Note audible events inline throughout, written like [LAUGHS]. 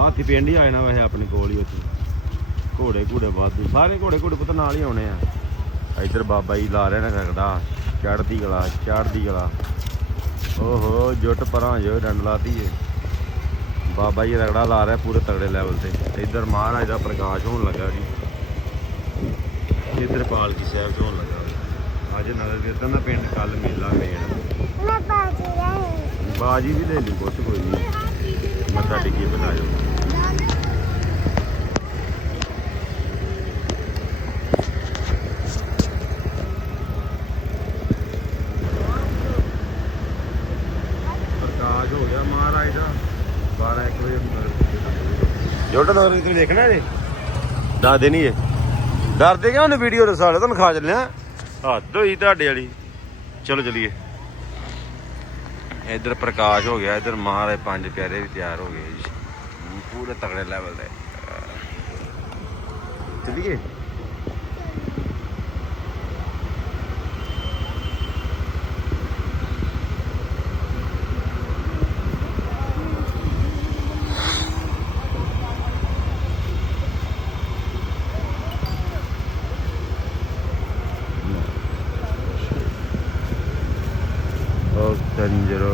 ਹਾਥੀ ਪਿੰਡ ਹੀ ਆ ਜਾਣਾ ਵੈਸੇ ਆਪਣੇ ਕੋਲ ਹੀ ਉੱਥੇ ਘੋੜੇ ਘੋੜੇ ਵਾਧੂ ਸਾਰੇ ਘੋੜੇ ਘੋੜੇ ਪੁੱਤ ਨਾਲ ਹੀ ਆਉਣੇ ਆ। ਇੱਧਰ ਬਾਬਾ ਜੀ ਲਾ ਰਹੇ ਨੇ ਰਗੜਾ ਚੜਦੀ ਗਲਾ ਚੜਦੀ ਗਲਾ ਓਹੋ ਜੁੱਟ ਪਰਾਂ ਜੋ ਡੰਡ ਲਾਤੀ ਏ। ਬਾਬਾ ਜੀ ਰਗੜਾ ਲਾ ਰਿਹਾ ਪੂਰੇ ਤਗੜੇ ਲੈਵਲ ਤੇ। ਇੱਧਰ ਮਹਾਰਾਜ ਦਾ ਪ੍ਰਕਾਸ਼ ਹੋਣ ਲੱਗਾ ਜੀ। ਇੱਧਰ ਪਾਲਕੀ ਸਾਹਿਬ 'ਚ ਹੋਣ ਲੱਗਾ। ਅੱਜ ਨਗਰ ਕੀਰਤਨ ਦਾ ਪਿੰਡ ਕੱਲ ਮੇਲਾ ਮੇਨ ਬਾਜੀ ਵੀ ਲੈ ਲਈ ਕੁਛ ਕੋਈ ਨਹੀਂ ਮੱਥਾ ਟੇਕੀ ਬਣਾਇਓ ਹੋ ਗਿਆ ਮਹਾਰਾਜ ਦਾ 12 1 ਵਜੇ ਜੋਟਾ ਨਗਰ ਕਿਤੇ ਦੇਖਣਾ ਜੇ ਦੱਸਦੇ ਨਹੀਂ ਇਹ ਡਰਦੇ ਕਿਉਂ ਨੇ ਵੀਡੀਓ ਦੇ ਸਾਲੇ? ਤੁਹਾਨੂੰ ਖਾ ਚੱਲਿਆ ਹੱਦ ਹੋਈ ਤੁਹਾਡੇ ਵਾਲੀ। ਚਲੋ ਚਲੀਏ। ਇੱਧਰ ਪ੍ਰਕਾਸ਼ ਹੋ ਗਿਆ ਇੱਧਰ ਮਹਾਰਾਜ ਪੰਜ ਪਿਆਰੇ ਵੀ ਤਿਆਰ ਹੋ ਗਏ ਜੀ। ਪੂਰੇ ਤਗੜੇ ਲੈਵਲ ਤੇ ਚਲੀਏ ਉਹ ਕੰਜਰੋ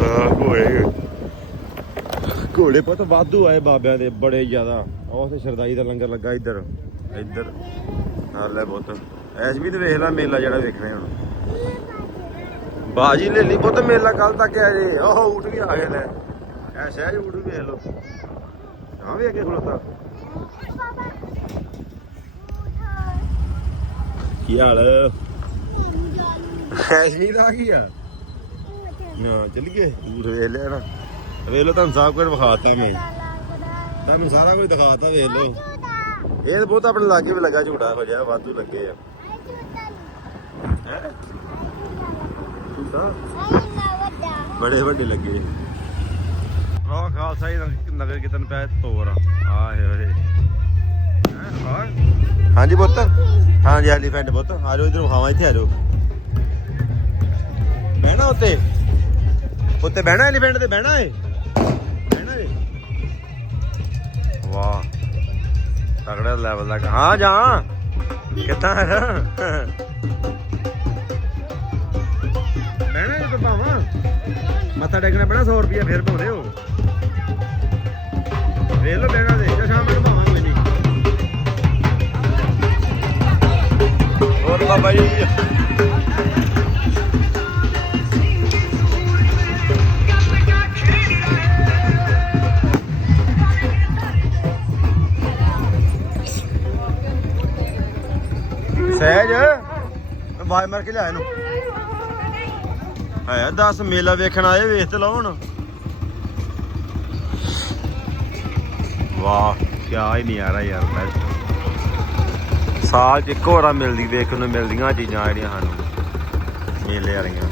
ਆ ਘੋੜੇ ਪੁੱਤ ਵਾਧੂ ਆਏ ਬਾਬਿਆਂ ਦੇ ਬੜੇ ਜ਼ਿਆਦਾ। ਉਹ ਤੇ ਸ਼ਰਦਾਈ ਦਾ ਲੰਗਰ ਲੱਗਾ ਇੱਧਰ। ਇੱਧਰ। ਨਾਲ ਲੈ ਪੁੱਤ। ਐਸ ਵੀ ਤੇ ਵੇਖ ਲੈ ਮੇਲਾ ਜਿਹੜਾ ਵੇਖਣਾ ਹੁਣ ਬਾਜੀ ਲੈ ਲਈ ਪੁੱਤ ਮੇਲਾ ਕੱਲ ਤੱਕ ਆ ਜੇ। ਉਹ ਊਠ ਵੀ ਆ ਗਏ ਲੈ। ਐ ਸਹਿਜ ਊਠ ਵੀ ਵੇਖ ਲੋ ਹਾਂ ਵੀ ਅੱਗੇ ਖਲੋਤਾ ਕੀ ਹਾਲ ਐਸ ਵੀ ਦਾ ਕੀ ਆ? ਨਾ ਚੱਲ ਗਏ ਊਠ ਵੇਖ ਲਿਆ ਨਾ। ਵੇਖ ਲੋ ਤੁਹਾਨੂੰ ਸਭ ਕੁਝ ਵਿਖਾਤਾ ਮੈਂ। ਤੁਹਾਨੂੰ ਸਾਰਾ ਕੁਝ ਦਿਖਾਤਾ ਵੇਖ ਲਓ। ਇਹ ਤਾਂ ਬਹੁਤ ਆਪਣੇ ਲਾਗੇ ਵੀ ਲੱਗਾ ਝੂਟਾ ਹੋ ਜਾ ਵਾਧੂ ਲੱਗੇ ਆ। ਹੈਂ? ਬੜੇ ਵੱਡੇ ਲੱਗੇ। ਆਹ ਖਾਲਸਾ ਜੀ ਨਗਰ- ਕੀਰਤਨ ਪੈ ਤੋਰ। ਆਏ ਹੋਏ। ਹੈਂ, ਹਾਂ ਹਾਂਜੀ ਪੁੱਤ? ਹਾਂਜੀ ਐਲੀਫੈਂਟ ਪੁੱਤ ਆ ਜਾਓ ਇਧਰ ਵਿਖਾਵਾਂ ਇੱਥੇ ਆ ਜਾਓ। ਬਹਿਣਾ ਉੱਤੇ? ਉੱਤੇ ਬਹਿਣਾ ਐਲੀਫੈਂਟ ਤੇ ਬਹਿਣਾ ਏ? ਵਾਹ। ਤਗੜਾ ਲੈਵਲ ਦਾ ਹਾਂ ਜਾ। ਕਿੱਦਾਂ ਹੈ ਬਹਿਣਾ ਏ ਭਾਵਾਂ? ਮੱਥਾ ਟੇਕਣਾ ਪੈਣਾ 100 ਰੁਪਿਆ ਫਿਰ ਪਾਉਂਦੇ ਹੋ। ਵੇਖ ਲੋ ਬਹਿਣਾ ਦੇ ਜਾਂ ਸ਼ਾਮ ਨੂੰ ਭਾਵਾਂ ਕੋਈ ਨਹੀਂ। ਹੋਰ ਬਾਬਾ ਜੀ। ਸਹਿਜ। ਆਵਾਜ਼ ਮਾਰ ਕੇ ਲਿਆ ਇਹਨੂੰ। ਆਇਆ 10 ਮੇਲਾ ਵੇਖਣ ਆਏ, ਵੇਖ ਤੇ ਲਓ ਵਾਹ ਕੀ ਹੀ ਨਹੀਂ ਯਾਰ ਮੈਂ। ਸਾਲ ਚ ਇੱਕ ਵਾਰਾ ਮਿਲਦੀ ਦੇਖਣ ਨੂੰ ਮਿਲਦੀਆਂ ਚੀਜ਼ਾਂ ਜਿਹੜੀਆਂ ਸਾਨੂੰ। ਮੇਲੇ ਵਾਲੀਆਂ।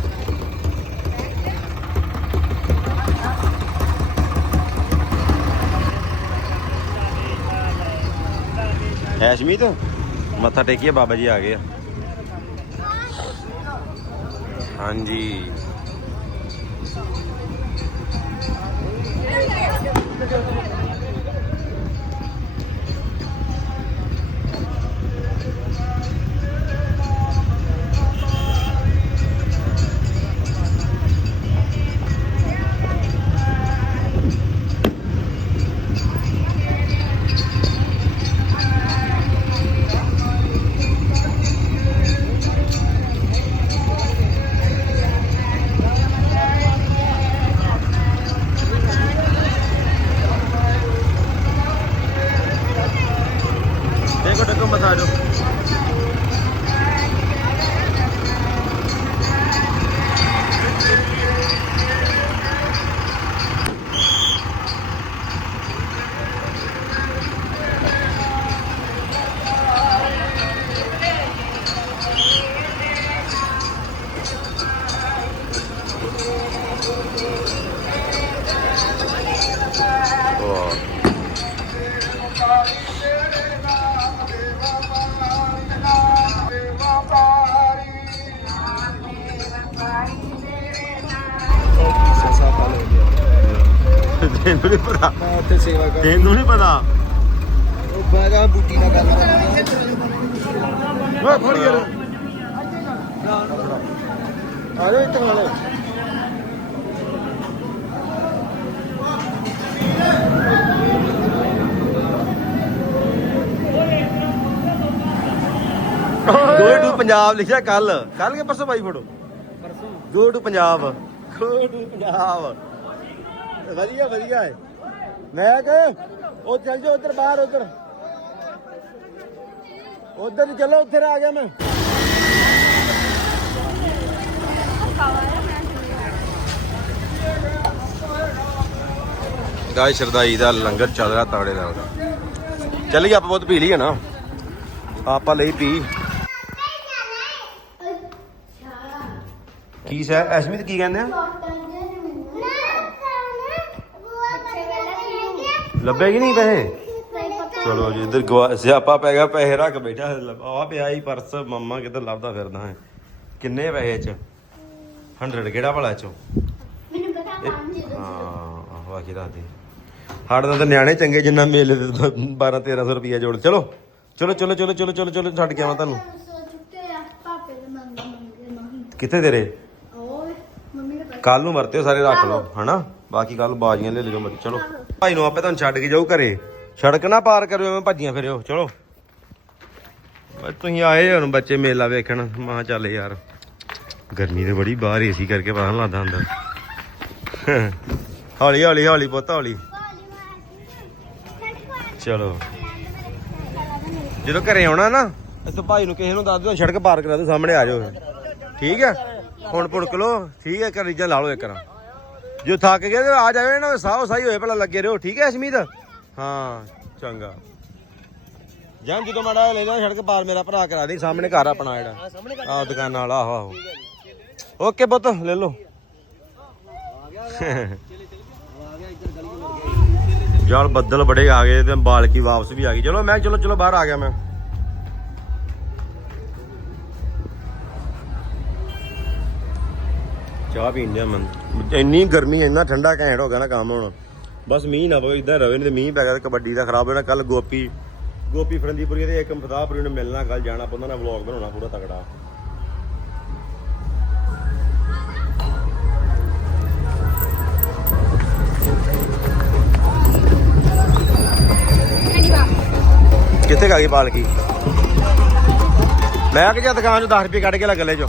ਐਸ਼ਮੀਤ ਮੱਥਾ ਟੇਕੀਏ ਬਾਬਾ ਜੀ ਆ ਗਏ ਆ। ਹਾਂਜੀ। Vamos, ਨਾਲੇ। ਗੋ ਟੂ ਪੰਜਾਬ ਲਿਖਿਆ ਕੱਲ। ਕੱਲ ਕੇ ਪਰਸੋਂ ਪਾਈ ਫੋਟੋ ਪਰਸੋਂ। Go to Punjab. Go to Punjab. ਵਧੀਆ ਵਧੀਆ ਹੈ ਮੈਂ ਕਿ ਉਹ ਚੱਲ ਜਾ ਉਧਰ ਬਾਹਰ ਉਧਰ। ਉਧਰ ਚੱਲੋ ਉੱਥੇ ਆ ਗਿਆ ਮੈਂ। ਗਾਇ ਸ਼ਰਦਾਈ ਦਾ ਲੰਗਰ ਚੱਲ ਰਿਹਾ ਤਗੜੇ ਦਾ ਚੱਲ ਆਪਾਂ ਬਹੁਤ ਪੀ ਲਈ ਹੈ ਨਾ। ਆਪਾਂ ਲਈ ਪੀ। ਕੀ ਸਰ ਐਸਮਿਤ ਕੀ ਕਹਿੰਦੇ ਆ? ਲੱਭੇਗੀ ਨਹੀਂ ਪੈਸੇ? ਚਲੋ ਜੀ ਇਧਰ ਗਵਾ ਸਿਆਪਾ ਪੈ ਗਿਆ ਪੈਸੇ ਰੱਖ ਬੈਠਾ। ਆ ਪਿਆ ਹੀ ਪਰਸ ਮੰਮਾ ਕਿੱਧਰ ਲੱਭਦਾ ਫਿਰਦਾ ਹੈ। ਕਿੰਨੇ ਪੈਸੇ ਚ? 100 ਕਿਹੜਾ ਭਲਾ ਚੋਂ? ਮੈਨੂੰ ਪਤਾ ਪੰਜ ਹਾਂ ਆਹੋ ਆਖੀ ਰਾਤੀ ਸਾਡੇ ਦਾ ਤਾਂ ਨਿਆਣੇ ਚੰਗੇ ਜਿੰਨਾ ਮੇਲੇ ਦੇ 12 1300 ਰੁਪਇਆ ਜੋੜ। ਚਲੋ ਚਲੋ ਚਲੋ ਚਲੋ ਚਲੋ ਚਲੋ ਚਲੋ, ਛੱਡ ਕੇ ਆਵਾਂ ਤੁਹਾਨੂੰ। ਕਿੱਥੇ ਤੇਰੇ? ਕੱਲ ਨੂੰ ਵਰਤਿਓ ਸਾਰੇ ਰੱਖ ਲਓ ਹਨਾ? ਬਾਕੀ ਕੱਲ ਬਾਜੀਆਂ ਲੈ ਲਿਓ ਮਰ ਚਲੋ, ਭਾਈ ਨੂੰ ਆਪੇ ਤੁਹਾਨੂੰ ਛੱਡ ਕੇ ਜਾਊ ਘਰੇ। ਸੜਕ ਨਾ ਪਾਰ ਕਰਿਓ, ਐਵੇਂ ਭੱਜੀਆਂ ਫਿਰਿਓ। ਚਲੋ। ਬਸ ਤੁਸੀਂ ਆਏ ਹੁਣ ਬੱਚੇ ਮੇਲਾ ਵੇਖਣ। ਮਾਂ ਚੱਲ ਯਾਰ, ਗਰਮੀ ਤੇ ਬੜੀ ਬਾਹਰ ਏਸੀ ਕਰਕੇ ਬਾਹਰ ਲੱਗਦਾ ਹੁੰਦਾ। ਹੌਲੀ ਹੌਲੀ ਹੌਲੀ ਪੁੱਤ, ਹੌਲੀ। ਚਲੋ। ਜਦੋਂ ਘਰੇ ਆਉਣਾ ਨਾ, ਇੱਥੇ ਭਾਈ ਨੂੰ ਕਿਸੇ ਨੂੰ ਦੱਸ ਦਿਓ, ਸੜਕ ਪਾਰ ਕਰਾ ਦਿਓ, ਸਾਹਮਣੇ ਆ ਜਾਓ। ਠੀਕ ਹੈ? ਹੁਣ ਪੁੜਕ ਲੋ ਠੀਕ ਹੈ ਕਰੀਜਾਂ ਲਾ ਲਓ ਇੱਕ ਰਾਂ ਜੋ ਥੱਕ ਗਏ ਤੇ ਆ ਜਾਵੇ ਨਾ ਸਾਹ ਸਾਈ ਹੋਏ ਭਲਾ ਲੱਗੇ ਰਹੋ। ਠੀਕ ਹੈ, ਅਸ਼ਮੀਤ? ਹਾਂ, ਚੰਗਾ। ਜਾਂ ਜਦੋਂ ਮਾੜਾ ਲੈ ਜਾ ਸੜਕ ਪਾਰ ਮੇਰਾ ਭਰਾ ਕਰਾ ਦੇ, ਸਾਹਮਣੇ ਘਰ ਆਪਣਾ ਜਿਹੜਾ। ਸਾਹਮਣੇ ਆਹ ਦੁਕਾਨ ਵਾਲਾ, ਆਹੋ ਆਹੋ। ਓਕੇ ਪੁੱਤ, ਲੈ ਲਓ। ਆ ਗਿਆ ਯਾਰ ਬੱਦਲ ਬੜੇ ਆ ਗਏ ਤੇ ਬਾਲਕੀ ਵਾਪਸ ਵੀ ਆ ਗਈ। ਚਲੋ ਮੈਂ ਚਲੋ ਚਲੋ ਬਾਹਰ ਆ ਗਿਆ ਮੈਂ। ਚਾਹ ਪੀਂਦੇ ਮਨ ਇੰਨੀ ਗਰਮੀ ਇੰਨਾ ਠੰਡਾ ਘੈਂਟ ਹੋ ਗਿਆ ਨਾ ਕੰਮ ਹੁਣ। ਬਸ ਮੀਂਹ ਨਾ ਪਵੇ ਇਦਾਂ ਰਵੇ ਨਹੀਂ ਤੇ ਮੀਂਹ ਪੈ ਗਿਆ ਤੇ ਕਬੱਡੀ ਦਾ ਖਰਾਬ ਹੋਣਾ ਕੱਲ ਗੋਪੀ ਗੋਪੀ ਫਰੰਦੀਪੁਰੀ ਤੇ ਇੱਕ ਫਤਾਹਪੁਰੀ ਨੂੰ ਮਿਲਣਾ ਕੱਲ ਜਾਣਾ ਉਹਨਾਂ ਨਾਲ ਵਲੌਗ ਬਣਾਉਣਾ ਪੂਰਾ ਤਕੜਾ। ਕਿੱਥੇ ਗਈ ਪਾਲਕੀ? ਮੈਂ ਕਿ ਜਾਂ ਦੁਕਾਨ ਚੋਂ 10 ਰੁਪਏ ਕੱਢ ਕੇ ਲਾ ਗੱਲੇ ਚੋਂ।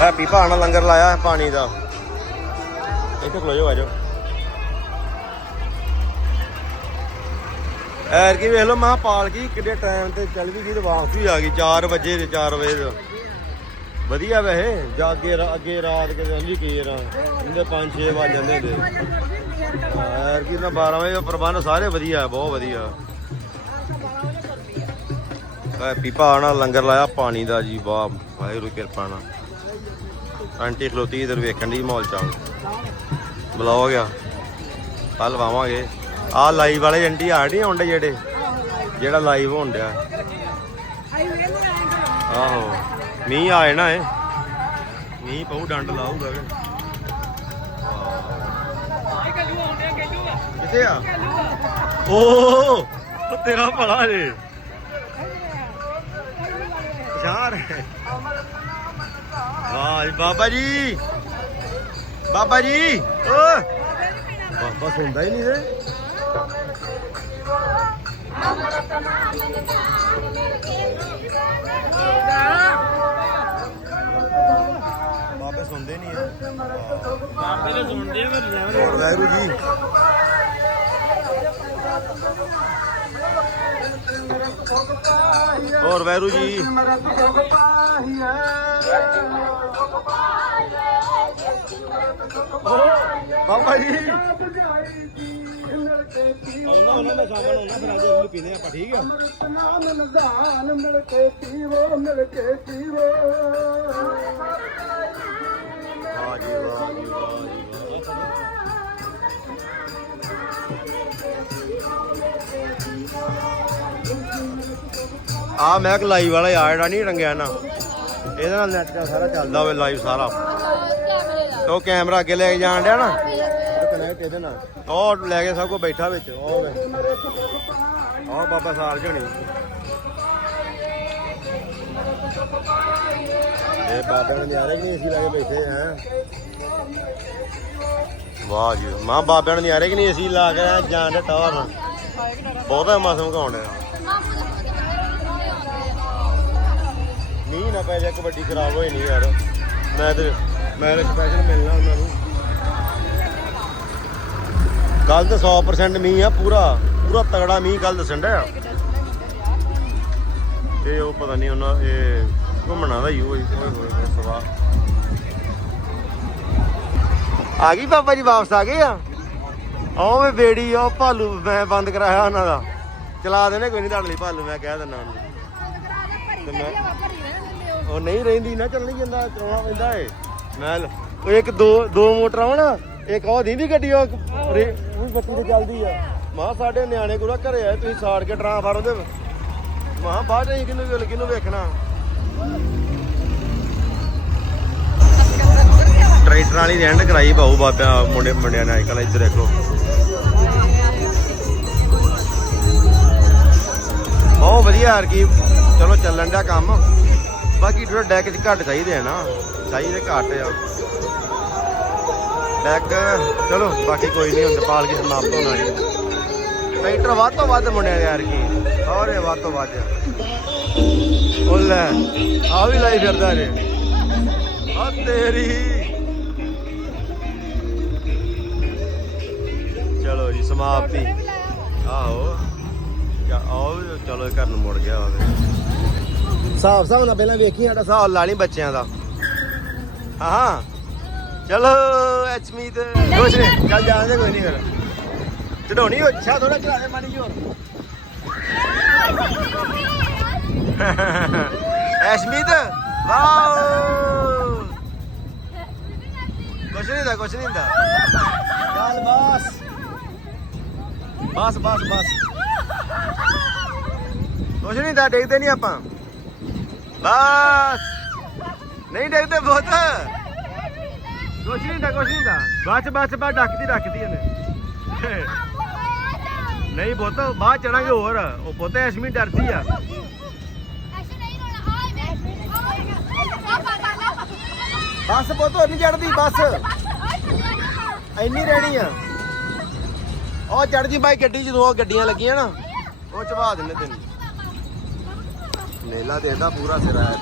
ਇਹ ਪੀਪਾ ਆਣਾ ਲੰਗਰ ਲਾਇਆ ਪਾਣੀ ਦਾ। ਇੱਥੇ ਖਲੋ ਐਰ ਕੀ ਵੇਖ ਲਓ ਮਾਂ ਪਾਲ ਗਈ ਟਾਈਮ ਤੇ ਚੱਲ ਵੀ ਗਈ ਤੇ ਵਾਪਸ ਵੀ ਆ ਗਈ 4 ਵਜੇ ਤੇ 4 ਵਜੇ ਦਾ। ਵਧੀਆ ਵੈਸੇ ਜਾਂ ਅੱਗੇ ਅੱਗੇ ਰਾਤ ਕਿਤੇ ਅੰਜੀ ਕੀ ਰਾਂ ਇਹਦੇ 5 6 ਵਜ ਜਾਂਦੇ ਹੁੰਦੇ ਐਰ ਕੀ ਨਾ 12 ਵਜੇ ਪ੍ਰਬੰਧ ਸਾਰੇ ਵਧੀਆ ਬਹੁਤ ਵਧੀਆ ਐ ਪੀਪਾ ਆਣਾ ਲੰਗਰ ਲਾਇਆ, ਪਾਣੀ ਦਾ ਜੀ, ਵਾਹ, ਵਾਹਿਗੁਰੂ ਕਿਰਪਾ ਨਾਲ। ਆਂਟੀ ਖਲੋਤੀ, ਇਧਰ ਵੇਖਣ ਦੀ ਮਾਹੌਲ ਚਾਲ। ਬਲੌਗ ਆ। ਕੱਲ ਵਾਵਾਂਗੇ। ਆ ਲਾਈਵ ਵਾਲੇ ਆਂਟੀ ਆ ਨਹੀਂ ਆਉਂਦੇ ਜਿਹੜੇ? ਜਿਹੜਾ ਲਾਈਵ ਹੋਣ ਡਿਆ। ਆਹੋ। ਮੀਂਹ ਆਏ ਨਾ ਇਹ ਮੀਂਹ ਪਊ, ਡੰਡ ਲਾਊਗਾ ਵੇ ਕਿੱਥੇ ਆ? ਓ ਤੇਰਾ ਭਲਾ ਜੇ। ਯਾਰ ਵਾਹ ਬਾਬਾ ਜੀ। ਬਾਬਾ ਜੀ। ਓ। ਬਾਬਾ ਸੁਣਦਾ ਹੀ ਨਹੀਂ ਰੇ ਬਾਬੇ ਸੁਣਦੇ ਨਹੀਂ ਬਾਬੇ ਦੇ ਸੁਣਦੇ ਆ ਫਿਰ ਹੋਰ ਵਾਹਿਗੁਰੂ ਜੀ। ਹੋਰ ਵਾਹਿਗੁਰੂ ਜੀ। ਬਾਬਾ ਜੀ। ਉਹਨਾਂ ਉਹਨਾਂ ਦਾ ਸਾਹਮਣੇ ਉਹਨਾਂ ਫਿਰ ਅੱਜ ਅਗਲੀ ਪੀਨੇ ਆਪਾਂ ਠੀਕ ਆ? ਮਿਲ ਕੇ ਪੀਵੋ ਮਿਲ ਕੇ ਪੀਵੋ। ਵਾਹ ਜੀ ਵਾਹ ਜੀ ਵਾਹ ਜੀ ਵਾਹ ਆ ਮੈਂ ਕਿ ਲਾਈਵ ਵਾਲਾ ਆ ਜਿਹੜਾ ਨਹੀਂ ਰੰਗਿਆ ਨਾ ਇਹਦੇ ਨਾਲ ਨੈਟ ਦਾ ਸਾਰਾ ਚੱਲਦਾ ਹੋਵੇ ਲਾਈਵ ਸਾਰਾ। ਉਹ ਕੈਮਰਾ ਅੱਗੇ ਲੈ ਕੇ ਜਾਣ ਡਿਆ ਨਾ। ਕਨੈਕਟ ਇਹਦੇ ਨਾਲ ਉਹ ਲੈ ਕੇ ਸਭ ਕੋ ਬੈਠਾ ਵਿੱਚ ਉਹ ਵੇ। ਉਹ ਬਾਬਾ ਸਾਰ ਜਣੀ। ਇਹ ਬਾਬਾ ਨੇ ਨਿਆਰੇ ਕਿ ਨਹੀਂ? ਏਸੀ ਲਾ ਕੇ ਬੈਠੇ ਹੈ ਵਾਹ ਜੀ ਮਾਂ ਬਾਬਿਆਂ ਨੂੰ ਨਿਆਰੇ ਕਿ ਨਹੀਂ? ਏਸੀ ਲਾ ਕੇ ਜਾਣ ਦੇ ਨਾਲ। ਬਹੁਤਾ ਮੌਸਮ ਘਾਉਣ ਡਿਆ। ਮੀਂਹ ਨਾ ਪੈ ਜਾ ਕਬੱਡੀ ਖਰਾਬ ਹੋਈ ਨਹੀਂ ਯਾਰ। ਮੈਂ ਤੇ ਮੈਂ ਤੇ ਸਪੈਸ਼ਲ ਮਿਲਣਾ ਉਹਨਾਂ ਨੂੰ। ਕੱਲ ਤਾਂ 100% ਮੀਂਹ ਆ ਪੂਰਾ ਪੂਰਾ ਤਗੜਾ ਮੀਂਹ ਕੱਲ ਦੱਸਣ ਡਿਆ। ਇਹ ਉਹ ਪਤਾ ਨਹੀਂ ਉਹਨਾਂ ਇਹ ਘੁੰਮਣਾ ਦਾ ਹੀ ਓਏ ਹੋਏ ਹੋਏ ਸਵਾ। ਆ ਗਈ ਬਾਬਾ ਜੀ ਵਾਪਸ ਆ ਗਏ ਆ? ਆਹ ਵੇ ਬੇੜੀ ਆ ਭਾਲੂ ਮੈਂ ਬੰਦ ਕਰਾਇਆ ਉਹਨਾਂ ਦਾ। ਚਲਾ ਦੇਣੇ ਕੋਈ ਨਹੀਂ ਤੁਹਾਡੇ ਲਈ ਭਾਲੂ ਮੈਂ ਕਹਿ ਦਿੰਦਾ ਉਹਨੂੰ। ਤੇ ਮੈਂ ਉਹ। ਨਹੀਂ ਰਹਿੰਦੀ ਨਾ ਚੱਲਣੀ ਜਾਂਦਾ ਚਲਾਉਣਾ ਪੈਂਦਾ ਏ। ਮੈਂ ਲ- ਉਹ ਇੱਕ ਦੋ ਦੋ ਮੋਟਰਾਂ ਵਾ ਇੱਕ ਉਹ ਦੀ ਗੱਡੀ ਉਹ ਉਹ ਬੱਤੀ ਤੇ ਚੱਲਦੀ ਆ। ਮਾਂ ਸਾਡੇ ਨਿਆਣੇ ਕੋਲ ਘਰੇ ਆਏ ਤੁਸੀਂ ਸਾੜ ਕੇ ਟਰਾਂਸਫਾਰ ਉਹਦੇ ਮਾਂ ਬਾਅਦ ਅਸੀਂ ਕਿਹਨੂੰ ਵੇਲ ਕਿਹਨੂੰ ਵੇਖਣਾ। ਟਰੈਕਟਰ ਵਾਲੀ ਰੈਂਡ ਕਰਾਈ ਬਾਹੂ ਬਾਬਿਆਂ ਮੁੰਡੇ ਮੁੰਡਿਆਂ ਨੇ ਅੱਜ ਕੱਲ੍ਹ ਇੱਧਰ ਦੇਖੋ। ਬਹੁਤ ਵਧੀਆ ਯਾਰ ਕੀ ਚਲੋ ਚੱਲਣ ਦਾ ਕੰਮ। ਬਾਕੀ ਥੋੜਾ ਡੈਕ ਚ ਘੱਟ ਚਾਹੀਦੇ ਆ ਨਾ, ਚਾਹੀਦੇ ਘੱਟ ਆ। ਡੈਕ ਚਲੋ, ਬਾਕੀ ਕੋਈ ਨਹੀਂ ਹੁੰਦਾ ਪਾਲ ਕੇ ਸਮਾਪਤ ਹੋਣਾ ਜੀ ਟਰੈਕਟਰ ਵੱਧ ਤੋਂ ਵੱਧ ਮੁੰਡਿਆਂ ਦੇ ਯਾਰ ਕੀ ਹੋਰ ਵੱਧ ਤੋਂ ਵੱਧ ਉਹ ਆ ਵੀ ਲਾਈ ਫਿਰਦਾ ਜੇ। ਆ ਤੇਰੀ। ਚਲੋ ਜੀ, ਸਮਾਪਤੀ। ਆਹੋ। ਯਾ ਆਓ ਚਲੋ ਘਰ ਨੂੰ ਮੁੜ ਗਿਆ ਹੋਵੇ ਹਿਸਾਬ ਹਿਸਾਬ ਨਾਲ ਪਹਿਲਾਂ ਵੇਖੀ ਸਾਡਾ ਹਿਸਾਬ ਲਾ ਲਈ ਬੱਚਿਆਂ ਦਾ। ਹਾਂ ਹਾਂ ਚਲੋ ਐਚਮੀ ਤੇ ਕੁਛ ਨਹੀਂ ਚੱਲ ਜਾਣਦੇ ਕੋਈ ਨਹੀਂ ਫਿਰ। ਚੜਾਉਣੀ ਅੱਛਾ ਥੋੜਾ ਚੜਾ ਦੇ ਮਾਨੀ ਜੋਰ ਐਸ਼ਮੀਤ ਵਾਓ। ਕੁਛ ਨਹੀਂ ਦਾ ਕੁਛ ਨਹੀਂ ਦਾ ਚੱਲ ਬਸ। ਬਸ ਬਸ ਬਸ। ਕੁਛ ਨਹੀਂ ਦਾ ਡੇਗਦੇ ਨਹੀਂ ਆਪਾਂ। ਬਸ। ਨਹੀਂ ਡੇਗਦੇ ਬਹੁਤ। ਕੁਛ ਨਹੀਂ ਦਾ ਕੁਛ ਨਹੀਂ ਦਾ ਬਾਅਦ ਚ ਬਾਅਦ ਚ ਬਾਅਦ ਡੱਕਦੀ ਡੱਕਦੀ ਇਹਨੇ। ਨਹੀਂ ਬਹੁਤ ਬਾਅਦ ਚੜਾਂਗੇ ਹੋਰ। ਉਹ ਪੁੱਤ ਐਸ਼ਮੀ ਡਰਦੀ ਆ। ਬਸ ਪੁੱਤ ਹੋਰ ਨਹੀਂ ਚੜਦੀ ਬਸ। ਇੰਨੀ ਰਹਿਣੀ ਆ। ਉਹ ਚੜਦੀ ਬਾਈ ਗੱਡੀ ਜਦੋਂ ਉਹ ਗੱਡੀਆਂ ਲੱਗੀਆਂ ਨਾ ਉਹ ਚਵਾ ਦਿੰਦੇ ਤੈਨੂੰ। ਮੇਲਾ ਦੇਦਾ ਪੂਰਾ ਸਿਰਾ ਹੈ।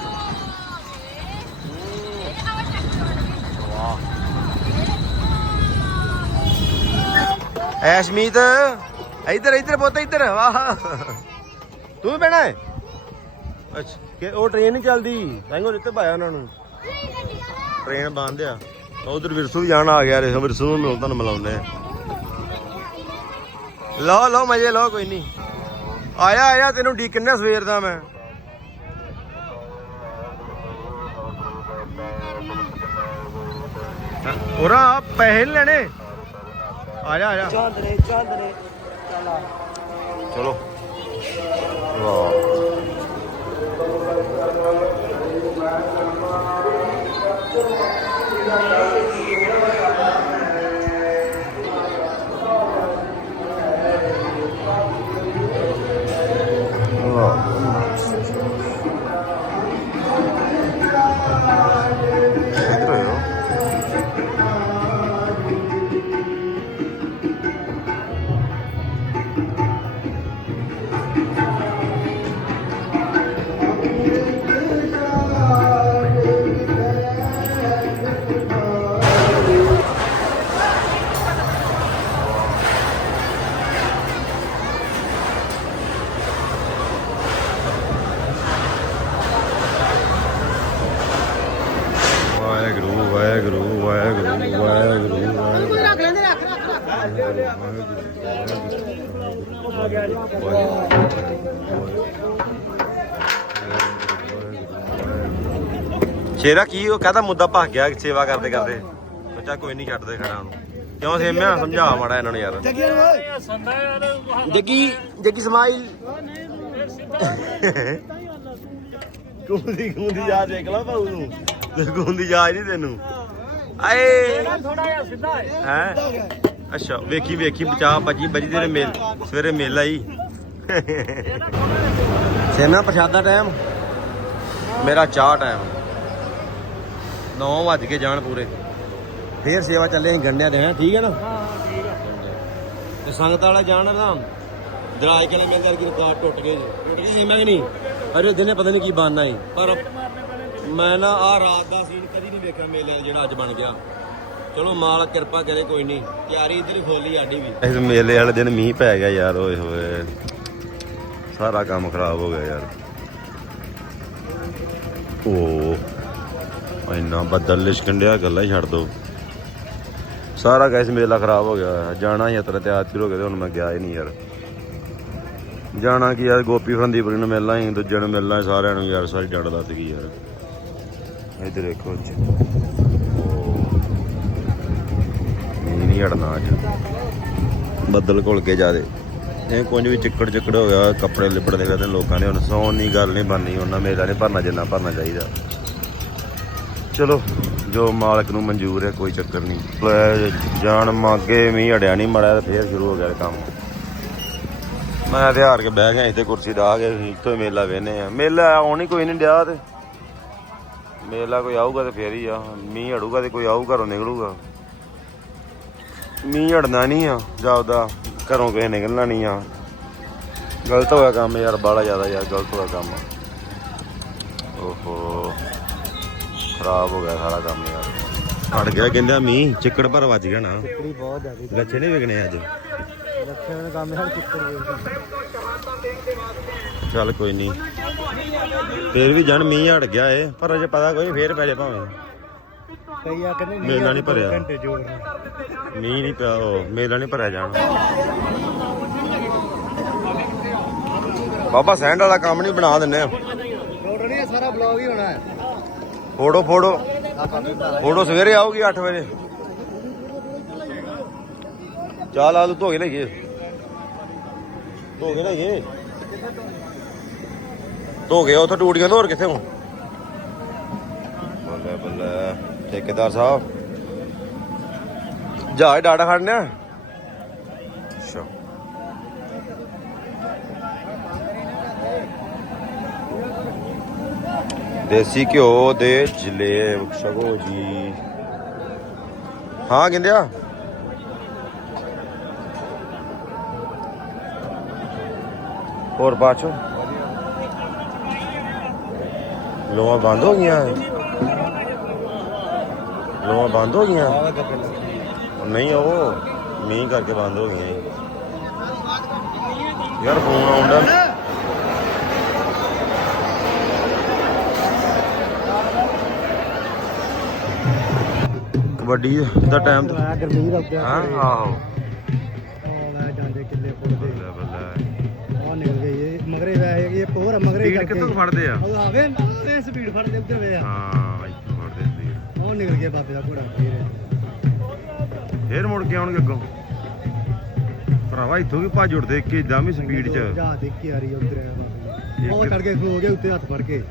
ਵਾਹ ਐਸ਼ਮੀਤ ਇੱਧਰ ਇੱਧਰ ਪੁੱਤ, ਇੱਧਰ, ਵਾਹ। ਤੂੰ ਵੀ ਬਹਿਣਾ ਹੈ ਅੱਛਾ, ਕਿ ਉਹ ਟ੍ਰੇਨ ਨਹੀਂ ਚੱਲਦੀ? ਸੰਗੋ ਦਿੱਤੇ ਪਾਇਆ ਉਹਨਾਂ ਨੂੰ। ਟ੍ਰੇਨ ਬੰਦ ਆ। ਉਧਰ ਵਿਰਸੂ ਵੀ ਜਾਣ ਆ ਗਿਆ ਰੇ ਵਿਰਸੂ ਨੂੰ ਮਿਲ ਤੁਹਾਨੂੰ ਮਿਲਾਉਂਦੇ ਆ। ਲਓ ਲਓ, ਮਜੇ ਲਓ, ਕੋਈ ਨਹੀਂ ਆਇਆ ਆਇਆ, ਤੈਨੂੰ ਡੀ ਕਿੰਨੇ ਸਵੇਰ ਦਾ ਮੈਂ। ਉਰਾ ਪੈਸੇ ਨੀ ਲੈਣੇ? ਆ ਜਾ ਆ ਜਾ। ਚਾਂਦਰੇ ਚਾਂਦਰੇ। ਚਲਾ ਚਲੋ। ਵਾਹਿਗੁਰੂ ਵਾਹਿਗੁਰੂ ਵਾਹਿਗੁਰੂ। ਵਾਹਿਗੁਰੂ ਕੀ ਉਹ ਕਹਦਾ ਮੁੱਦਾ ਭੱਗ ਗਿਆ ਸੇਵਾ ਕਰਦੇ ਕਰਦੇ। ਬੱਚਾ ਕੋਈ ਨਹੀਂ ਛੱਡਦੇ ਖੜਾ ਉਹਨੂੰ। ਕਿਉਂ ਸੇਮਿਆ? ਸਮਝਾ ਮਾੜਾ ਇਹਨਾਂ ਨੂੰ ਯਾਰ। ਜੱਗੀ ਨੂੰ। ਜੱਗੀ ਸਮਾਈਲ। [LAUGHS] ਕੁੰਦੀ ਕੁੰਦੀ ਆ ਦੇਖ ਲਾ ਭਾਉ ਨੂੰ। ਗੁੰਦੀ ਜਾ ਨਹੀਂ ਤੈਨੂੰ। ਆਏ। ਥੋੜਾ ਜਿਹਾ ਸਿੱਧਾ ਹੈ? ਹੈ ਅੱਛਾ, ਵੇਖੀ ਵੇਖੀ, ਬਚਾ ਬੱਜੀ ਬੱਜੀ ਤੇਰੇ ਮੇਲ, ਸਵੇਰੇ ਮੇਲ ਆਈ। ਸੇਮਿਆ ਪ੍ਰਸ਼ਾਦਾ ਟਾਈਮ ਮੇਰਾ ਚਾਹ ਟਾਈਮ 9 ਵੱਜ ਕੇ ਜਾਣ ਪੂਰੇ। ਫੇਰ ਸੇਵਾ ਚੱਲੇ ਅਸੀਂ ਗੰਡਿਆਂ ਦੇ, ਹੈ? ਠੀਕ ਹੈ ਨਾ? ਹਾਂ ਠੀਕ ਹੈ ਤੇ ਸੰਗਤ ਵਾਲਾ ਜਾਣ ਨਾ ਦਰਾਜ ਕੇ ਮੇਰੇ ਅੰਦਰ ਕੀ ਰਿਕਾਰਡ ਟੁੱਟ ਗਏ ਜੀ। ਟੁੱਟ ਗਏ ਮੈਂ ਕਿ ਨਹੀਂ। ਅਰੇ ਦਿਨੇ ਪਤਾ ਨਹੀਂ ਕੀ ਬਣਨਾ ਹੈ ਪਰ ਮੈਂ ਨਾ ਆ ਰਾਤ ਦਾ ਸੀਨ ਕਦੀ ਨਹੀਂ ਵੇਖਿਆ ਮੇਲੇ ਦਾ ਜਿਹੜਾ ਅੱਜ ਬਣ ਗਿਆ। ਚਲੋ ਮਾਲਕ ਕਿਰਪਾ ਕਰੇ ਕੋਈ ਨਹੀਂ, ਤਿਆਰੀ ਇਧਰ ਖੋਲੀ ਸਾਡੀ ਵੀ। ਇਸ ਮੇਲੇ ਵਾਲੇ ਦਿਨ ਮੀਂਹ ਪੈ ਗਿਆ ਯਾਰ, ਓਏ ਹੋਏ। ਸਾਰਾ ਕੰਮ ਖਰਾਬ ਹੋ ਗਿਆ ਯਾਰ। ਓ, ਇੰਨਾ ਬੱਦਲ ਲਿਸ਼ਕੰਡਿਆ ਗੱਲਾਂ ਹੀ ਛੱਡ ਦੋ। ਸਾਰਾ ਗੈਸ ਮੇਲਾ ਖਰਾਬ ਹੋ ਗਿਆ। ਜਾਣਾ ਹੀ ਅਤਰ ਤਿਆਰ ਸ਼ੁਰੂ ਹੋ ਗਿਆ ਤੇ ਹੁਣ ਮੈਂ ਗਿਆ ਹੀ ਨਹੀਂ ਯਾਰ। ਜਾਣਾ ਕੀ ਯਾਰ ਗੋਪੀ ਫਰੰਦੀਪੁਰੀ ਨੂੰ ਮਿਲਣਾ ਹੀ ਦੂਜੇ ਨੂੰ ਮਿਲਣਾ, ਸਾਰਿਆਂ ਨੂੰ ਯਾਰ, ਸਾਰੀ ਡੱਡ ਲੱਤ ਗਈ ਯਾਰ। ਇੱਧਰ ਦੇਖੋ ਜੀ। ਮੀਂਹ ਨਹੀਂ ਹਟਣਾ ਅੱਜ। ਬੱਦਲ ਘੁਲ ਕੇ ਜਾਦੇ ਇਹ ਕੁੰਜ ਵੀ ਚਿੱਕੜ ਚਿੱਕੜ ਹੋ ਗਿਆ, ਕੱਪੜੇ ਲਿਬੜਦੇ ਕਰਦੇ ਲੋਕਾਂ ਨੇ ਹੁਣ ਸੌਣ ਦੀ ਗੱਲ ਨਹੀਂ ਬਣਨੀ, ਉਹਨਾਂ ਮੇਲਾ ਨਹੀਂ ਭਰਨਾ ਜਿੰਨਾ ਭਰਨਾ ਚਾਹੀਦਾ। ਚਲੋ, ਜੋ ਮਾਲਕ ਨੂੰ ਮਨਜ਼ੂਰ ਹੈ, ਕੋਈ ਚੱਕਰ ਨਹੀਂ। ਜਾਣ ਮਾਗੇ ਮੀਂਹ ਹੜਿਆ ਨਹੀਂ, ਮੜਿਆ ਤੇ ਫੇਰ ਸ਼ੁਰੂ ਹੋ ਗਿਆ ਕੰਮ। ਮੈਂ ਤੇ ਹਾਰ ਕੇ ਬਹਿ ਗਿਆ ਇੱਥੇ, ਕੁਰਸੀ ਢਾ ਕੇ, ਇੱਥੋਂ ਮੇਲਾ ਵੇਨੇ ਆ ਮੇਲਾ ਆਉਣ ਹੀ ਕੋਈ ਨਹੀਂ ਡਿਆ ਤੇ। ਮੇਲਾ ਕੋਈ ਆਊਗਾ ਤੇ ਫੇਰ ਹੀ ਆ। ਮੀਂਹ ਹੜੂਗਾ ਤੇ ਕੋਈ ਆਊ ਘਰੋਂ ਨਿਕਲੂਗਾ। ਮੀਂਹ ਹੜਨਾ ਨਹੀਂ ਆ ਜਾਪਦਾ ਘਰੋਂ ਕਿਸੇ ਨਿਕਲਣਾ ਨਹੀਂ ਆ। ਗਲਤ ਹੋਇਆ ਕੰਮ ਯਾਰ ਬਾਲਾ ਜ਼ਿਆਦਾ ਯਾਰ ਗਲਤ ਹੋਇਆ ਕੰਮ। ਓਹੋ ਖਰਾਬ ਹੋ ਗਿਆ ਸਾਰਾ ਕੰਮ ਯਾਰ। ਹਟ ਗਿਆ ਕਹਿੰਦਾ ਮੀਂਹ ਚਿੱਕੜ ਭਰ ਵੱਜ ਗਿਆ ਨਾ। ਕੁੜੀ ਬਹੁਤ ਜ਼ਿਆਦਾ। ਗੱਛੇ ਨਹੀਂ ਵਿਕਣੇ ਅੱਜ। ਰੱਖਿਆ ਨੇ ਕੰਮ ਹਰ ਚਿੱਕੜ ਚੱਲ ਕੋਈ ਨਹੀਂ। ਫੇਰ ਵੀ ਜਾਣ ਮੀਂਹ ਹਟ ਗਿਆ ਏ ਪਰ ਅਜੇ ਪਤਾ ਕੋਈ ਫੇਰ ਪੈ ਜਾ ਭਾਵੇਂ। ਕਈ ਆ ਕਹਿੰਦੇ ਮੇਲਾ ਨਹੀਂ ਭਰਿਆ। ਘੰਟੇ ਮੀਂਹ ਨਹੀਂ ਪਿਆ ਉਹ ਮੇਲਾ ਨਹੀਂ ਭਰਿਆ ਜਾਣ। ਬਾਬਾ ਸੈਂਡ ਵਾਲਾ ਕੰਮ ਨਹੀਂ ਬਣਾ ਦਿੰਨੇ ਆ। ਨਹੀਂ ਸਾਰਾ ਬਲੌਗ ਹੀ ਹੋਣਾ ਹੈ। Photo photo. ਫੋਟੋ ਸਵੇਰੇ ਆਊਗੀ 8 ਵਜੇ। ਚਾਲ ਆਲੂ ਧੋ ਕੇ ਲਈਏ। ਧੋ ਕੇ ਲਈਏ। ਧੋ ਕੇ ਉੱਥੇ ਟੂਟੀਆਂ ਹੋਰ ਕਿੱਥੇ ਹੁਣ ਬੱਲੇ ਬੱਲੇ ਠੇਕੇਦਾਰ ਸਾਹਿਬ। ਜਹਾਜ਼ ਡਾਟਾ ਖੜਨੇ। ਆ ਅੱਛਾ। ਦੇਸੀ ਘਿਓ ਦੇ ਜਲੇਬ ਛਕੋ ਜੀ। ਹਾਂ ਗਿੰਦਿਆ ਹੋਰ ਬਾਚੋ ਲੋਆਂ ਬੰਦ ਹੋ ਗਈਆਂ। ਲੋਆਂ ਬੰਦ ਹੋ ਗਈਆਂ। ਉਹ ਨਹੀਂ ਉਹ ਮੀਂਹ ਕਰਕੇ ਬੰਦ ਹੋ ਗਈਆਂ। ਯਾਰ ਫੋਨ ਆਉਂਦਾ। ਕਬੱਡੀ ਦਾ ਟਾਈਮ ਆ ਗਰਮੀ ਦਾ ਹਾਂ ਆਹੋ। ਜਾਂਦੇ ਕਿੱਲੇ ਪੁੱਟਦੇ ਬੱਲੇ ਬੱਲੇ। ਆ ਨਿਕਲ ਇਹ ਮਗਰੇ ਵੈਸੇ ਇਹ ਪੋਰ ਮਗਰੇ ਸਪੀਡ ਕਿੱਥੋਂ ਫੜਦੇ ਆ? ਉਹ ਆਵੇ ਤੇ ਸਪੀਡ ਫੜਦੇ ਉੱਧਰ ਵੇ ਹਾਂ ਇੱਥੋਂ ਫੜਦੇ ਸਪੀਡ ਉਹ ਨਿਕਲ ਗਿਆ ਬਾਬੇ ਦਾ ਘੋੜਾ ਫੇਰ। ਫੇਰ ਮੁੜ ਕੇ ਆਉਣਗੇ ਅੱਗੋਂ। ਭਰਾਵਾ ਇੱਥੋਂ ਵੀ ਭੱਜ ਉੱਠਦੇ ਕਿ ਇਦਾਂ ਵੀ ਸਪੀਡ 'ਚ। ਜਾ ਦੇਖ ਕੇ ਆ ਰਹੀ ਉੱਧਰ ਆ ਬਾਬੇ ਉਹ ਚੜ ਕੇ ਖਲੋ ਗਿਆ ਉੱਤੇ ਹੱਥ ਫੜ ਕੇ।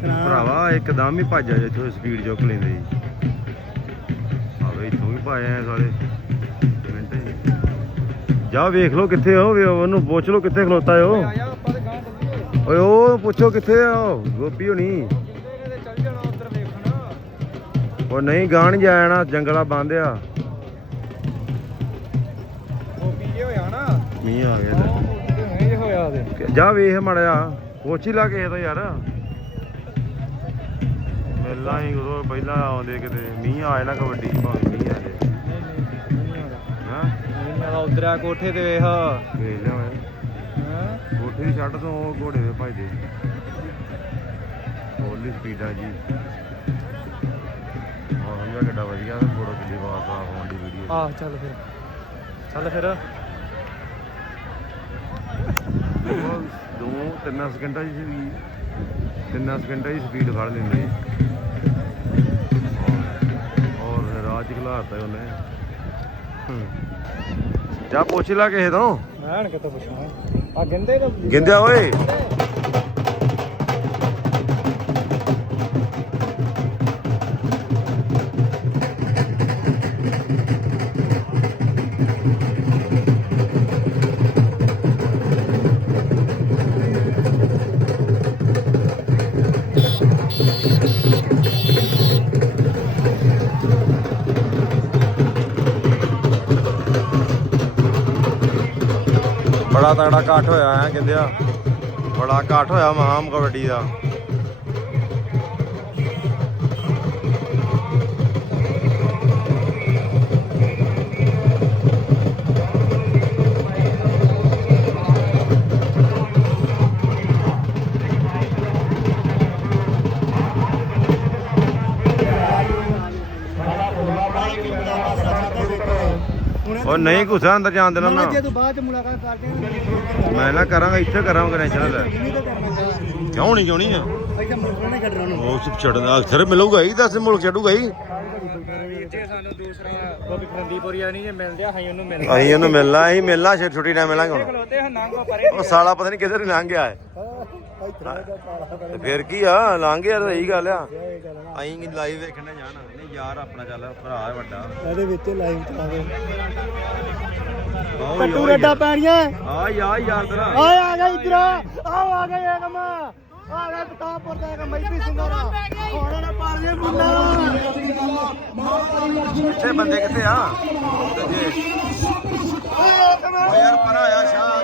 ਸਰਾਂ। ਭਰਾਵਾ ਇੱਕਦਮ ਹੀ ਭੱਜ ਆ ਜਿੱਥੋਂ ਸਪੀਡ ਚੁੱਕ ਲੈਂਦੇ। ਜੀ ਆਵੇ ਇੱਥੋਂ ਵੀ ਭੱਜ ਆਏ ਸਾਲੇ ਮਿੰਟ ਹੀ। ਜਾ ਵੇਖ ਲਓ ਕਿੱਥੇ ਹੋ ਵੀ ਉਹਨੂੰ ਪੁੱਛ ਲਓ ਕਿੱਥੇ ਖਲੋਤਾ ਏ ਉਹ। ਆਪਾਂ। ਓਏ ਉਹ ਪੁੱਛੋ ਕਿੱਥੇ ਆ ਉਹ? ਗੋਪੀ ਹੋਣੀ। ਉਹ ਨਹੀਂ ਗਾਣ ਜਾਣਾ ਜੰਗਲਾ ਬੰਦ ਆ। ਉਹ ਕੀ ਹੋਇਆ ਨਾ। ਮੀਂਹ ਆ ਗਿਆ ਇਹ ਹੋਇਆ ਤੇ। ਤੇ। ਜਾ ਵੇਖ ਮੜਿਆ ਹੀ ਲਾ ਕੇ ਤਾਂ ਯਾਰ। ਪਹਿਲਾਂ ਹੀ ਉਦੋਂ ਪਹਿਲਾਂ ਆਉਂਦੇ ਕਿਤੇ ਮੀਂਹ ਆ ਜਾਣਾ ਕਬੱਡੀ ਭਾਵੇਂ ਮੀਂਹ ਆ ਹਾਂ? ਦਾ ਉਧਰ ਆ ਕੋਠੇ ਤੇ ਵੇਖ। ਵੇਖ ਲਿਆ ਪੁੱਠੇ ਛੱਡ ਤੋਂ ਉਹ ਘੋੜੇ ਦੇ ਭਜਦੇ ਬੋਲੀ ਸਪੀਡ ਆ ਜੀ। ਆਹ ਹਮਲਾ ਗੱਡਾ ਵਧੀਆ ਤੇ ਘੋੜਾ ਕਿੱਡੀ ਬਾਤ ਆ ਹੋਣ ਦੀ ਵੀਡੀਓ ਆਹ ਚੱਲ ਫਿਰ। ਚੱਲ ਫਿਰ। ਦੋ ਤਿੰਨ ਸਕਿੰਟਾਂ ਦੀ ਸੀ। ਤਿੰਨ ਸਕਿੰਟਾਂ ਦੀ ਸਪੀਡ ਫੜ ਲੈਂਦੇ। ਔਰ ਰਾਜ ਖਿਲਾਤਾ ਉਹਨੇ। ਜਾ ਪੁੱਛ ਲਾ ਕਿਸੇ ਤੋਂ। ਮੈਂ ਹਣ ਕਿਤੋਂ ਪੁੱਛਾਂ। ਆ ਗੰਦੇ ਤਾਂ ਗਿੰਦਿਆ ਓਏ। ਤਗੜਾ ਇਕੱਠ ਹੋਇਆ ਹੈ ਆ ਬੜਾ ਇਕੱਠ ਹੋਇਆ ਮਹਾਮ ਕਬੱਡੀ ਦਾ। ਉਹ ਨਹੀਂ ਘੁਸਾ ਅੰਦਰ ਜਾਣ ਦੇਣਾ ਨਾ ਜੇ ਤੂੰ ਬਾਅਦ ਚ ਮੁਲਾਕਾਤ ਕਰਦੇ ਮੈਂ ਨਾ ਕਰਾਂਗਾ ਇੱਥੇ ਕਰਾਂਗਾ ਟੈਨਸ਼ਨ ਲੈ। ਨਹੀਂ ਤਾਂ ਕਰਨਾ ਕਿਉਂ ਨਹੀਂ ਕਿਉਂ ਨਹੀਂ ਆ? ਇੱਥੇ ਮੁਲਕ ਨਹੀਂ ਕੱਢਣਾ ਉਹਨੂੰ। ਉਹ ਸਿਰ ਛੱਡਣਾ ਅਕਸਰ ਮਿਲੂਗਾ ਹੀ ਦੱਸ ਮੁਲਕ ਛੱਡੂਗਾ ਹੀ। ਜੇ ਸਾਨੂੰ ਦੂਸਰਾ ਗੋਪੀ ਖੰਦੀਪੁਰੀਆ ਨਹੀਂ ਜੇ ਮਿਲਦੇ ਅਸੀਂ ਉਹਨੂੰ ਮਿਲਣਾ ਅਸੀਂ ਮਿਲਣਾ ਛੇ ਛੁੱਟੀ ਟਾਈਮ ਮਿਲਾਂਗੇ ਹੁਣ। ਉਹ ਸਾਲਾ ਪਤਾ ਨਹੀਂ ਕਿੱਧਰ ਹੀ ਲੰਘ ਗਿਆ ਹੈ। ਤੇ ਫਿਰ ਕੀ ਆ ਲੰਘ ਗਿਆ ਸਹੀ ਗੱਲ ਆ। ਅਸੀਂ ਲਾਈਵ ਵੇਖਣੇ ਜਾਣਾ। ਯਾਰ ਆਪਣਾ ਚੱਲ ਭਰਾ ਹੈ ਵੱਡਾ। ਇਹਦੇ ਵਿੱਚ ਲਾਈਵ ਚਲਾ ਦੇ ਆਓ ਕੱਟੂ ਰੱਡਾ ਪੈਣੀਆਂ। ਆ ਯਾ ਯਾਰ ਤੇਰਾ। ਆਏ ਆ ਗਿਆ ਇਧਰ। ਆਓ ਆ ਗਿਆ ਇਹ ਕੰਮ। ਆ ਗਿਆ ਪਤਾਪੁਰ ਦਾ ਇੱਕ ਮੈਪੀ ਸਿੰਘਾਰਾ ਹੁਣ ਨਾ। ਪਾਰ ਦੇ ਮੁੰਡਾ। ਕਿੱਥੇ ਬੰਦੇ ਕਿੱਥੇ ਆ? ਓ ਯਾਰ ਪਰ ਆਇਆ ਸ਼ਾਹ।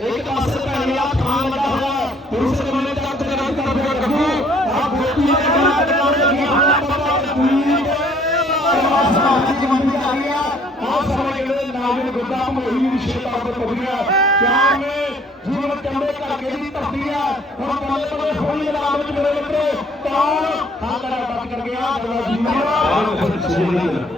ਇੱਕ ਪਾਸੇ ਭੈਣਿਆ ਖਾਨ ਲੱਗਾ ਹੋਇਆ ਦੂਸਰੇ ਬੰਨੇ ਚੱਕ ਦੇ ਰੰਗ ਦਾ ਪਿਆ ਗੱਭੂ ਆ ਗੋਪੀਆਂ ਦੇ ਨਾਲ ਟਕਾਣੇ ਲੱਗੀਆਂ ਹੋਈਆਂ ਪਤਾ ਨਹੀਂ ਜੀਵਨ ਕੰਮੇ ਕਰਕੇ ਦੀ ਧਰਤੀ ਆ। ਹੁਣ ਮੱਲੇ ਮੱਲੇ ਹੋਣੀ ਨਾਮ ਵਿੱਚ ਮੇਰੇ ਮਿੱਤਰੋ ਕੌਣ ਹਾਲੜਾ ਬੱਕ ਕਰ ਗਿਆ। ਜੀਵਨ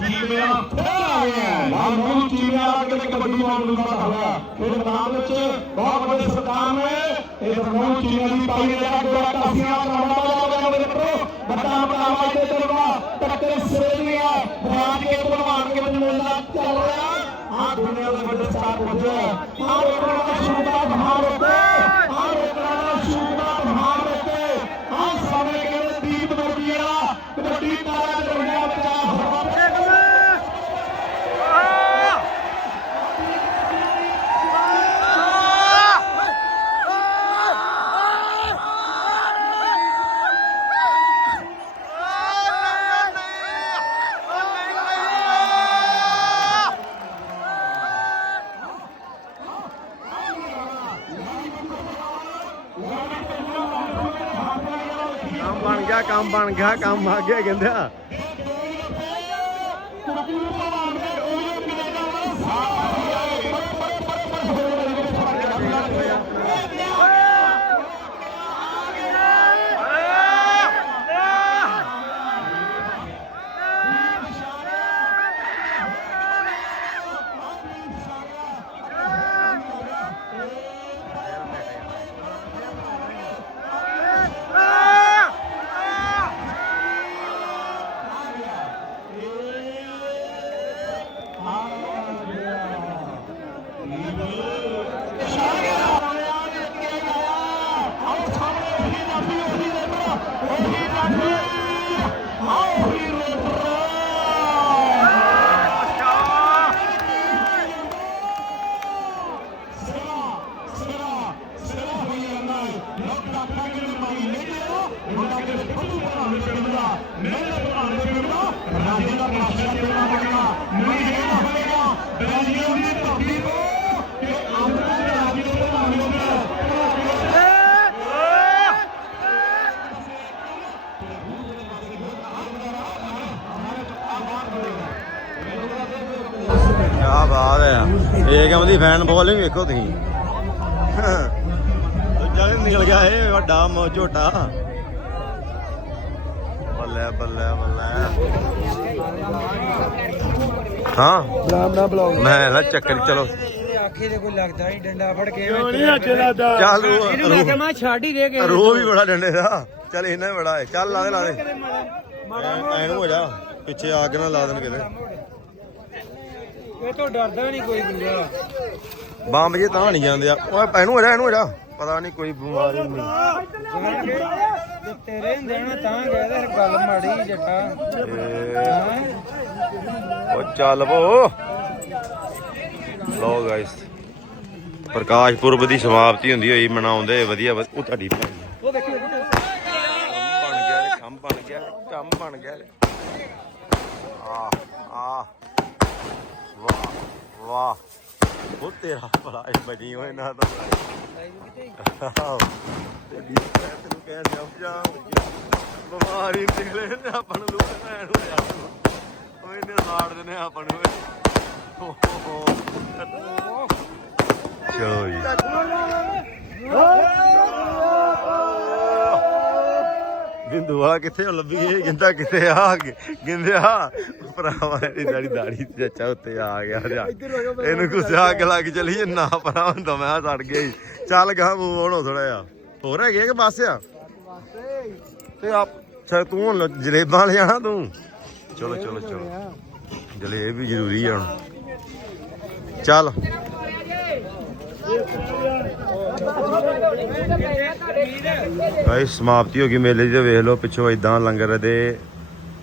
ਚੀਮਿਆ ਫੇਰ ਆ ਗਿਆ ਮਾਨੂੰ ਚੀਮਿਆ ਆ ਕੇ ਕਬੱਡੀ ਮਾਨੂੰ ਦਾ ਹੋਇਆ। ਫਿਰ ਮੈਦਾਨ ਵਿੱਚ ਬਹੁਤ ਵੱਡੇ ਸਰਕਾਰ ਨੇ ਇਹ ਮਾਨੂੰ ਚੀਮਿਆ ਦੀ ਪਾਈ ਨੇ ਜਿਹੜਾ ਗੋਰਾ ਕਾਸੀਆਂ ਕਰਾਉਣਾ ਵਾਲਾ ਮੇਰੇ ਮਿੱਤਰੋ। ਵੱਡਾ ਬੜਾਵਾ ਦੇ ਤਰਵਾ ਟੱਕਰ ਸੇਲੀਆ ਬਰਾਜ ਕੇ ਭਲਵਾਨ ਕੇ ਮੇਲਾ ਚੱਲ ਰਿਹਾ। ਆ ਦੁਨੀਆ ਦੇ ਵੱਡੇ ਸਟਾਰ ਪੁੱਜੇ ਆ। ਰੋਕਣਾ ਦਾ ਸ਼ੂਟ ਦਾ ਬਹਾਰ ਉੱਤੇ ਬਣ ਗਿਆ ਕੰਮ ਆ ਗਿਆ ਕਹਿੰਦਾ ਫੈਨ ਬੋਲਿੰਗ ਵੇਖੋ ਤੁਸੀਂ। ਦੂਜਾ ਵੀ ਨਿਕਲ ਗਿਆ ਇਹ ਵੱਡਾ ਮੋ ਝੋਟਾ। ਬੱਲੇ ਬੱਲੇ ਬੱਲੇ। ਹਾਂ। ਬਰਾਮ ਨਾ ਬਲੌਗ ਮੈਂ ਨਾ ਚੱਕਰ ਚਲੋ। ਆਖੇ ਦੇ ਕੋਈ ਲੱਗਦਾ ਹੀ ਡੰਡਾ ਫੜ ਕੇ ਕਿਉਂ ਨਹੀਂ ਅੱਛੇ ਲੱਗਦਾ? ਚੱਲ ਇਹਨੂੰ ਰੋ- ਲੱਗੇ ਮੈਂ ਛੱਡ ਹੀ ਦੇ ਕੇ ਰੋ ਵੀ ਬੜਾ ਡੰਡੇ ਦਾ। ਚੱਲ ਇਹਨਾਂ ਬੜਾ ਹੈ। ਚੱਲ ਲਾ ਦੇ ਲਾ ਦੇ। ਐ ਨੂੰ ਹੋ ਜਾ। ਪਿੱਛੇ ਆ ਕੇ ਨਾ ਲਾ ਦੇਣ ਕਿਤੇ। ਇਹ ਤੋਂ ਡਰਦਾ ਨਹੀਂ ਕੋਈ ਗੁੰਗਾ ਬੰਬ ਜੇ ਤਾਂ ਨਹੀਂ ਜਾਂਦੇ ਆ। ਓਏ ਇਹਨੂੰ ਜਾ ਇਹਨੂੰ ਜਾ ਪਤਾ ਨਹੀਂ ਕੋਈ ਬਿਮਾਰੀ ਨਹੀਂ। ਜਾਣਗੇ ਤੇ ਤੇਰੇ ਹੁੰਦੇ ਨਾ ਤਾਂ ਗਏ ਤੇ ਗੱਲ ਮਾੜੀ ਜੱਟਾ। ਇਹ- ਉਹ ਚੱਲ ਪੋ ਲੋ ਗਾਇਸ ਪ੍ਰਕਾਸ਼ ਪੁਰਬ ਦੀ ਸਮਾਪਤੀ ਹੁੰਦੀ ਹੋਈ ਮਨਾਉਂਦੇ ਵਧੀਆ ਵਧ- ਉਹ ਤੁਹਾਡੀ। ਉਹ ਦੇਖੋ ਕੰਮ ਬਣ ਗਿਆ ਕੰਮ ਬਣ ਗਿਆ ਰੇ, ਕੰਮ ਬਣ ਗਿਆ। ਰੇ। ਆ ਆ ਵਾਹ। ਉਹ ਤੇਰਾ ਭਲਾ ਇਹ ਬਣੀ ਹੋਏ ਨਾ ਤਾਂ ਆਹੋ। ਤੇਰੀ ਭੈਣ ਤੈਨੂੰ ਕਹਿ ਸਮਝਾ ਬਿਮਾਰੀ ਨਿਕਲੇ ਨੇ ਆਪਾਂ ਨੂੰ ਲੂਟ ਲੈਣ ਹੋ ਜਾ ਉਹ ਇਹਨੇ ਸਾੜ ਦੇਣੇ ਆਪਾਂ ਨੂੰ। ਚਲੋ ਜੀ। ਬਿੰਦੂ ਵਾਲਾ ਕਿੱਥੇ ਉਹ ਲੱਭੀ ਗਈ? ਗਿੰਦਾ ਕਿੱਥੇ ਆ? ਗਿੰਦਿਆ? ਭਰਾਵਾ ਇਹਦੀ ਦਾੜੀ ਦਾੜੀ ਤੇ ਚਾਚਾ ਉੱਤੇ ਆ ਗਿਆ ਜਾ। ਇਹਨੂੰ ਗੁੱਸਾ ਅੱਗ ਲੱਗ ਚਲੀ ਨਾ ਭਰਾ ਹੁੰਦਾ ਮੈਂ ਸੜ ਗਿਆ ਈ। ਚੱਲ ਗਾ ਮੂੰਹ ਮੋੜੋ ਥੋੜਾ ਜਿਹਾ। ਹੋਰ ਹੈਗੇ ਕਿ ਬਸ ਆ? ਤੇ ਆਪ ਛੇ ਤੂੰ ਹੁਣ ਜਲੇਬਾਂ ਲਿਆਣਾ ਤੂੰ? ਚਲੋ ਚਲੋ ਚਲੋ। ਜਲੇਬ ਵੀ ਜ਼ਰੂਰੀ ਆ ਹੁਣ। ਚੱਲ। ਗਾਇਸ ਸਮਾਪਤੀ ਹੋ ਗਈ ਮੇਲੇ ਦੀ ਤੇ ਵੇਖ ਲਓ ਪਿੱਛੋਂ ਇਦਾਂ ਲੰਗਰ ਦੇ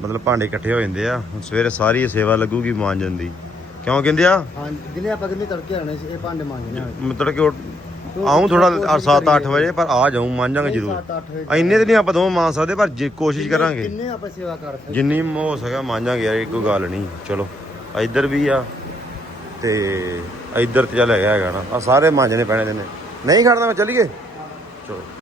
ਮਤਲਬ ਭਾਂਡੇ ਇਕੱਠੇ ਹੋ ਜਾਂਦੇ ਆ। ਹੁਣ ਸਵੇਰੇ ਸਾਰੀ ਇਹ ਸੇਵਾ ਲੱਗੂਗੀ ਮਾਂਜਣ ਦੀ। ਕਿਉਂ ਕਹਿੰਦੇ ਆ? ਹਾਂ ਜਿਹਨੇ ਆਪਾਂ ਕਿੰਨੇ ਤੜਕੇ ਆਣੇ ਸੀ ਇਹ ਭਾਂਡੇ ਮੰਗਣੇ ਮਤਲਬ ਕਿ ਆਉਂ ਥੋੜਾ 7-8 ਵਜੇ ਪਰ ਆ ਜਾਊਂ ਮਾਂਜਾਂਗੇ ਜ਼ਰੂਰ। ਇੰਨੇ ਤੇ ਨਹੀਂ ਆਪਾਂ ਦੋਵੇਂ ਮਾਂ ਸਕਦੇ ਪਰ ਜੇ ਕੋਸ਼ਿਸ਼ ਕਰਾਂਗੇ। ਕਿੰਨੇ ਆਪਾਂ ਸੇਵਾ ਕਰ ਸਕਦੇ? ਜਿੰਨੀ ਹੋ ਸਕਿਆ ਮਾਂਜਾਂਗੇ ਯਾਰ ਇਹ ਕੋਈ ਗੱਲ ਨਹੀਂ। ਚਲੋ ਇੱਧਰ ਵੀ ਆ ਤੇ ਇੱਧਰ ਤੇ ਚੱਲ ਹੈਗਾ ਹੈਗਾ ਨਾ। ਆ ਸਾਰੇ ਮਾਂਜਣੇ ਪੈਣੇ ਨੇ। ਨਹੀਂ ਖੜਨਾ ਮੈਂ, ਚੱਲੀਏ। ਚਲੋ।